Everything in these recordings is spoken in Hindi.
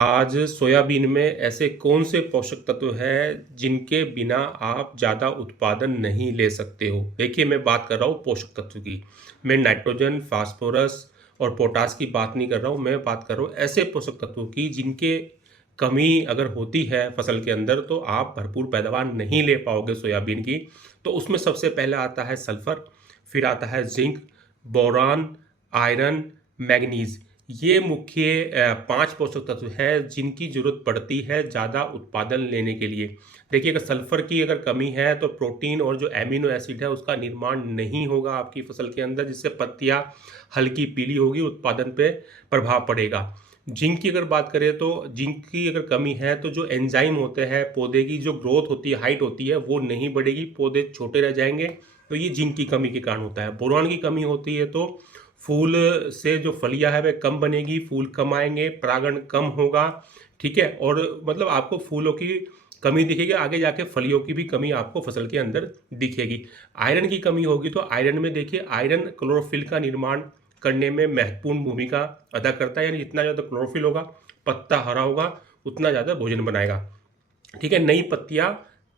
आज सोयाबीन में ऐसे कौन से पोषक तत्व हैं जिनके बिना आप ज़्यादा उत्पादन नहीं ले सकते हो? देखिए, मैं बात कर रहा हूँ पोषक तत्व की। मैं नाइट्रोजन, फास्फोरस और पोटाश की बात नहीं कर रहा हूँ, मैं बात कर रहा हूँ ऐसे पोषक तत्वों की जिनके कमी अगर होती है फसल के अंदर तो आप भरपूर पैदावार नहीं ले पाओगे सोयाबीन की। तो उसमें सबसे पहले आता है सल्फर, फिर आता है ज़िंक, बोरान, आयरन, मैंगनीज़। ये मुख्य 5 पोषक तत्व हैं जिनकी ज़रूरत पड़ती है ज़्यादा उत्पादन लेने के लिए। देखिए, अगर सल्फ़र की अगर कमी है तो प्रोटीन और जो एमिनो एसिड है उसका निर्माण नहीं होगा आपकी फसल के अंदर, जिससे पत्तियाँ हल्की पीली होगी, उत्पादन पे प्रभाव पड़ेगा। जिंक की अगर बात करें तो जिंक की अगर कमी है तो जो एंजाइम होते हैं, पौधे की जो ग्रोथ होती है, हाइट होती है, वो नहीं बढ़ेगी, पौधे छोटे रह जाएंगे। तो ये जिंक की कमी के कारण होता है। बोरान की कमी होती है तो फूल से जो फलियां है वह कम बनेगी, फूल कम आएंगे, परागण कम होगा। ठीक है, और मतलब आपको फूलों की कमी दिखेगी, आगे जाके फलियों की भी कमी आपको फसल के अंदर दिखेगी। आयरन की कमी होगी तो आयरन में देखिए, आयरन क्लोरोफिल का निर्माण करने में महत्वपूर्ण भूमिका अदा करता है। यानी जितना ज़्यादा क्लोरोफिल होगा, पत्ता हरा होगा, उतना ज़्यादा भोजन बनाएगा। ठीक है, नई पत्तियां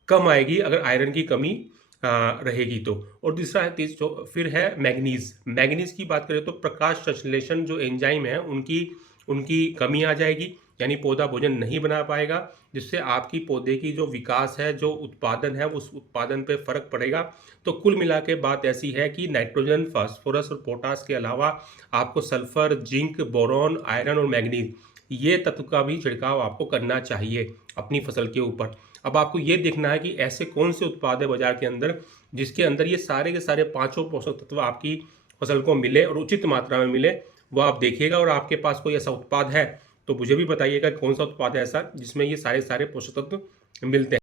कम आएगी अगर आयरन की कमी रहेगी तो। और दूसरा है फिर है मैग्नीज। मैग्नीज की बात करें तो प्रकाश संश्लेषण जो एंजाइम है उनकी उनकी कमी आ जाएगी, यानी पौधा भोजन नहीं बना पाएगा, जिससे आपकी पौधे की जो विकास है, जो उत्पादन है, उस उत्पादन पे फर्क पड़ेगा। तो कुल मिला के बात ऐसी है कि नाइट्रोजन, फास्फोरस और पोटास के अलावा आपको सल्फर, जिंक, बोरॉन, आयरन और मैग्नीज ये तत्व का भी छिड़काव आपको करना चाहिए अपनी फसल के ऊपर। अब आपको ये देखना है कि ऐसे कौन से उत्पाद है बाजार के अंदर जिसके अंदर ये सारे के सारे पांचों पोषक तत्व आपकी फसल को मिले और उचित मात्रा में मिले। वो आप देखिएगा, और आपके पास कोई ऐसा उत्पाद है तो मुझे भी बताइएगा कौन सा उत्पाद है ऐसा जिसमें ये सारे सारे पोषक तत्व मिलते हैं।